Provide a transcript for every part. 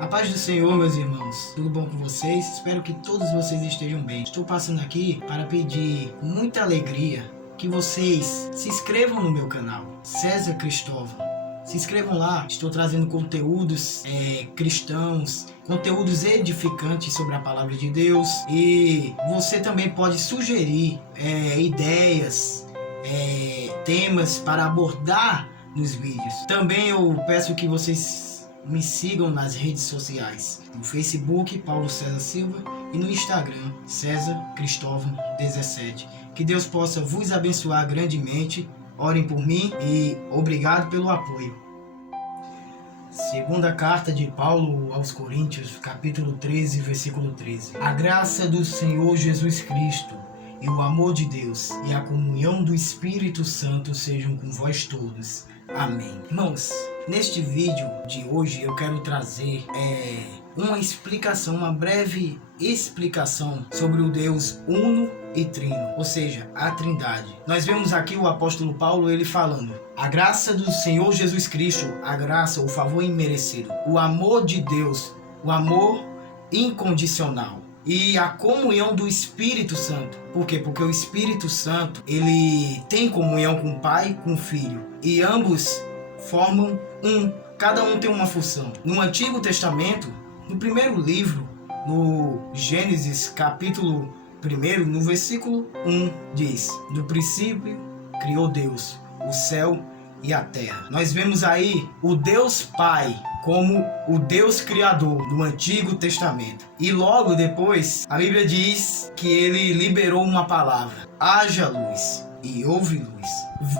A paz do Senhor, meus irmãos. Tudo bom com vocês? Espero que todos vocês estejam bem. Estou passando aqui para pedir com muita alegria que vocês se inscrevam no meu canal, César Cristóvão. Se inscrevam lá, estou trazendo conteúdos cristãos, conteúdos edificantes sobre a palavra de Deus. E você também pode sugerir ideias, temas para abordar nos vídeos. Também eu peço que vocês me sigam nas redes sociais, no Facebook, Paulo César Silva, e no Instagram, César Cristóvão 17. Que Deus possa vos abençoar grandemente. Orem por mim e obrigado pelo apoio. Segunda carta de Paulo aos Coríntios, capítulo 13, versículo 13. A graça do Senhor Jesus Cristo e o amor de Deus e a comunhão do Espírito Santo sejam com vós todos. Amém. Irmãos, neste vídeo de hoje eu quero trazer uma explicação, uma breve explicação sobre o Deus uno e trino, ou seja, a Trindade. Nós vemos aqui o apóstolo Paulo, ele falando: a graça do Senhor Jesus Cristo, a graça, o favor imerecido, o amor de Deus, o amor incondicional e a comunhão do Espírito Santo. Por quê? Porque o Espírito Santo, ele tem comunhão com o Pai e com o Filho, e ambos formam um, cada um tem uma função. No Antigo Testamento, no primeiro livro, no Gênesis capítulo 1, no versículo 1, diz: no princípio criou Deus o céu e a terra. Nós vemos aí o Deus Pai como o Deus Criador no Antigo Testamento. E logo depois, a Bíblia diz que ele liberou uma palavra: haja luz, e houve luz.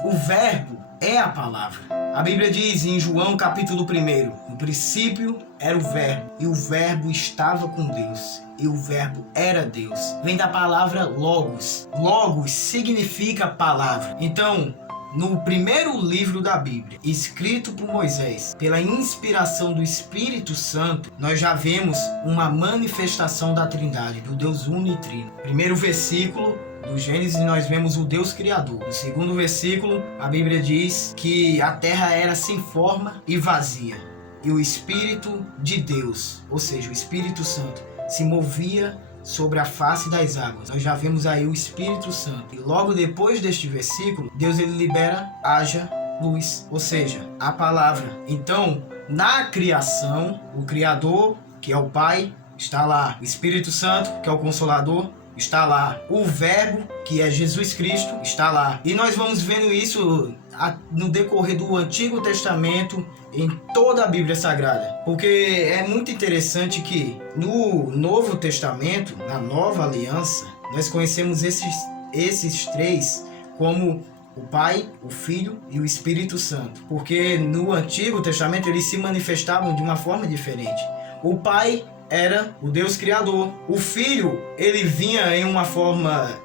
O verbo é a palavra. A Bíblia diz em João capítulo 1, no princípio era o verbo, e o verbo estava com Deus, e o verbo era Deus. Vem da palavra logos. Logos significa palavra. Então, no primeiro livro da Bíblia, escrito por Moisés, pela inspiração do Espírito Santo, nós já vemos uma manifestação da Trindade, do Deus uno e trino. Primeiro versículo do Gênesis, nós vemos o Deus Criador. No segundo versículo, a Bíblia diz que a terra era sem forma e vazia, e o Espírito de Deus, ou seja, o Espírito Santo, se movia sobre a face das águas. Nós já vemos aí o Espírito Santo. E logo depois deste versículo, Deus ele libera: haja luz, ou seja, a palavra. Então, na criação, o Criador, que é o Pai, está lá. O Espírito Santo, que é o Consolador, está lá. O Verbo, que é Jesus Cristo, está lá. E nós vamos vendo isso no decorrer do Antigo Testamento, em toda a Bíblia Sagrada. Porque é muito interessante que no Novo Testamento, na Nova Aliança, nós conhecemos esses três como o Pai, o Filho e o Espírito Santo. Porque no Antigo Testamento eles se manifestavam de uma forma diferente. O Pai era o Deus Criador. O Filho, ele vinha em uma forma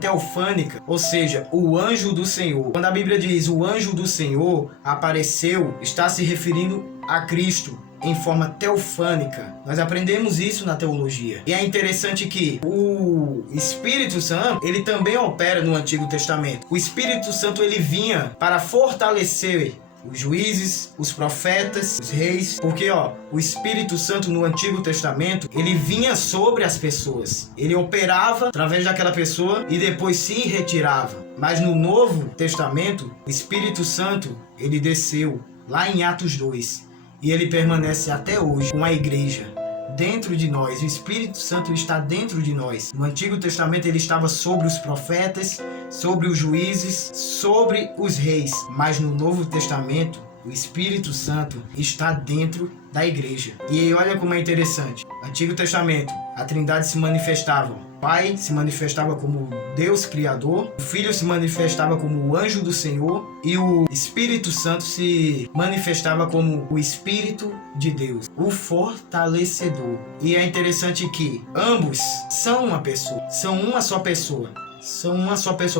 teofânica, ou seja, o anjo do Senhor. Quando a Bíblia diz o anjo do Senhor apareceu, está se referindo a Cristo em forma teofânica. Nós aprendemos isso na teologia. E é interessante que o Espírito Santo, ele também opera no Antigo Testamento. O Espírito Santo, ele vinha para fortalecer os juízes, os profetas, os reis, porque o Espírito Santo no Antigo Testamento, ele vinha sobre as pessoas, ele operava através daquela pessoa e depois se retirava. Mas no Novo Testamento, o Espírito Santo, ele desceu lá em Atos 2 e ele permanece até hoje com a igreja dentro de nós. O Espírito Santo está dentro de nós. No Antigo Testamento ele estava sobre os profetas, sobre os juízes, sobre os reis. Mas no Novo Testamento o Espírito Santo está dentro da igreja. E olha como é interessante. No Antigo Testamento a Trindade se manifestava. O Pai se manifestava como Deus Criador, o Filho se manifestava como o anjo do Senhor e o Espírito Santo se manifestava como o Espírito de Deus, o fortalecedor. E é interessante que ambos são uma pessoa, são uma só pessoa,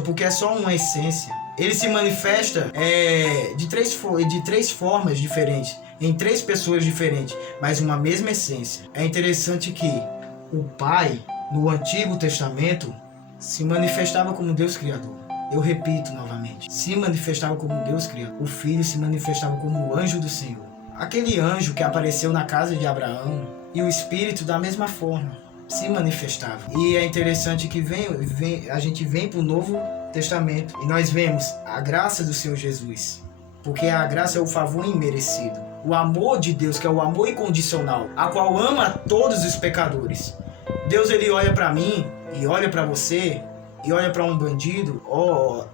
porque é só uma essência. Ele se manifesta de três formas diferentes, em três pessoas diferentes, mas uma mesma essência. É interessante que o Pai, no Antigo Testamento, se manifestava como Deus Criador. Eu repito novamente, se manifestava como Deus Criador. O Filho se manifestava como o anjo do Senhor. aquele anjo que apareceu na casa de Abraão, e o Espírito da mesma forma se manifestava. E é interessante que a gente vem para o Novo Testamento e nós vemos a graça do Senhor Jesus, porque a graça é o favor imerecido, o amor de Deus, que é o amor incondicional, a qual ama todos os pecadores. Deus, ele olha para mim e olha para você e olha para um bandido,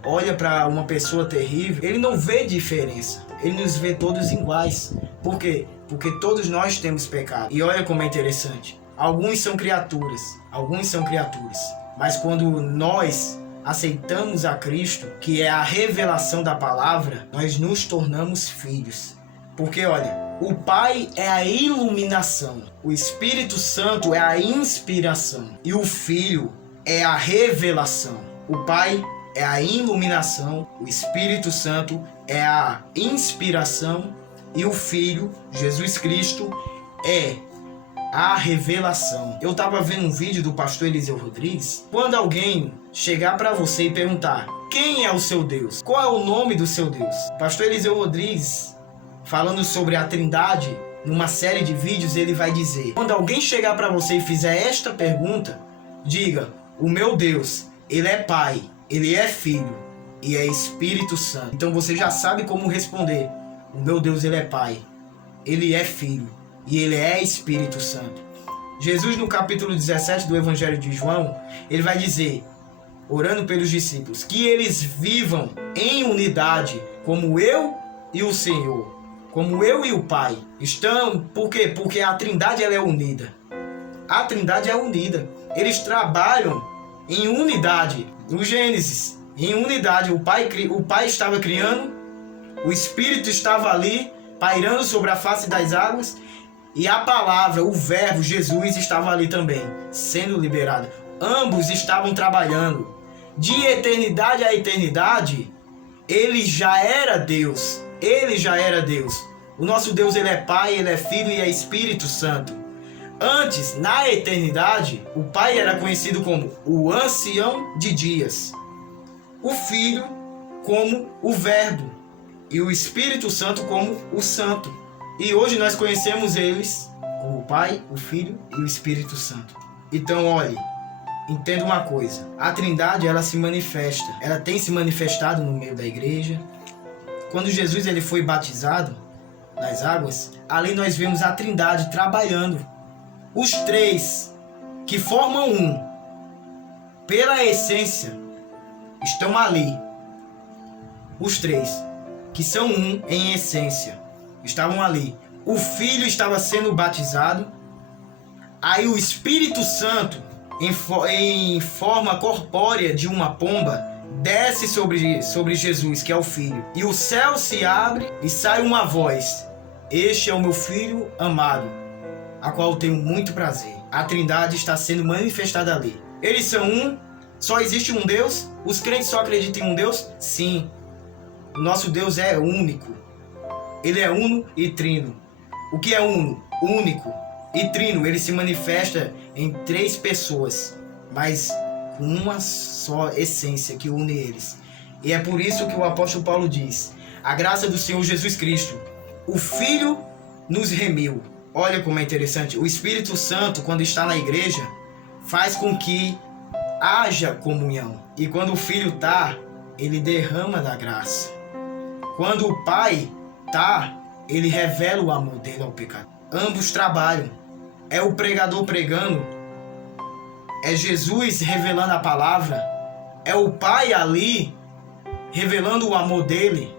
olha para uma pessoa terrível. Ele não vê diferença, ele nos vê todos iguais. Por quê? Porque todos nós temos pecado. E olha como é interessante, alguns são criaturas, mas quando nós aceitamos a Cristo, que é a revelação da palavra, nós nos tornamos filhos. Porque olha, o Pai é a iluminação, o Espírito Santo é a inspiração e o Filho é a revelação. O Pai é a iluminação, o Espírito Santo é a inspiração e o Filho, Jesus Cristo, é a revelação. Eu estava vendo um vídeo do pastor Eliseu Rodrigues. Quando alguém chegar para você e perguntar quem é o seu Deus, qual é o nome do seu Deus, pastor Eliseu Rodrigues, falando sobre a Trindade, numa série de vídeos, ele vai dizer: quando alguém chegar para você e fizer esta pergunta, diga: o meu Deus, ele é Pai, ele é Filho e é Espírito Santo. Então você já sabe como responder: o meu Deus, ele é Pai, ele é Filho e ele é Espírito Santo. Jesus, no capítulo 17 do Evangelho de João, ele vai dizer, orando pelos discípulos, que eles vivam em unidade, como eu e o Senhor, como eu e o Pai. Por quê? Porque a Trindade, ela é unida. A Trindade é unida. Eles trabalham em unidade. No Gênesis, em unidade, o Pai estava criando, o Espírito estava ali, pairando sobre a face das águas, e a palavra, o verbo, Jesus, estava ali também, sendo liberado. Ambos estavam trabalhando. De eternidade a eternidade, ele já era Deus. Ele já era Deus. O nosso Deus, ele é Pai, ele é Filho e é Espírito Santo. Antes, na eternidade, o Pai era conhecido como o Ancião de Dias, o Filho como o Verbo e o Espírito Santo como o Santo. E hoje nós conhecemos eles como o Pai, o Filho e o Espírito Santo. Então, olhe, entenda uma coisa. A Trindade, ela se manifesta. Ela tem se manifestado no meio da igreja. Quando Jesus ele foi batizado nas águas, ali nós vemos a Trindade trabalhando. Os três que formam um, pela essência, estão ali. Os três que são um em essência estavam ali. O Filho estava sendo batizado. Aí o Espírito Santo, em forma corpórea de uma pomba, desce sobre Jesus, que é o Filho. E o céu se abre e sai uma voz: este é o meu Filho amado, a qual tenho muito prazer. A Trindade está sendo manifestada ali. Eles são um. Só existe um Deus? Os crentes só acreditam em um Deus? Sim. O nosso Deus é único. Ele é uno e trino. O que é uno? Único. E trino, ele se manifesta em três pessoas, mas com uma só essência que une eles. E é por isso que o apóstolo Paulo diz: a graça do Senhor Jesus Cristo, o Filho, nos remiu. Olha como é interessante. O Espírito Santo, quando está na igreja, faz com que haja comunhão. E quando o Filho está, ele derrama da graça. Quando o Pai está, ele revela o amor dele ao pecador. Ambos trabalham. É o pregador pregando, é Jesus revelando a palavra, é o Pai ali revelando o amor dele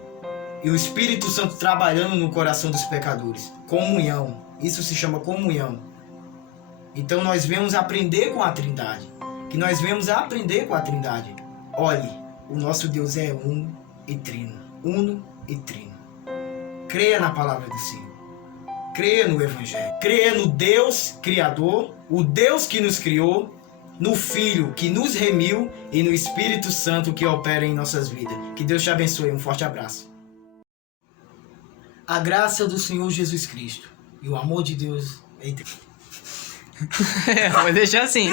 e o Espírito Santo trabalhando no coração dos pecadores. Comunhão. Isso se chama comunhão. Então nós vamos aprender com a Trindade. Olhe, o nosso Deus é uno e trino. Uno e trino. Creia na palavra do Senhor. Creia no Evangelho. Creia no Deus Criador, o Deus que nos criou, no Filho que nos remiu e no Espírito Santo que opera em nossas vidas. Que Deus te abençoe. Um forte abraço. A graça do Senhor Jesus Cristo e o amor de Deus. Eu vou deixar assim.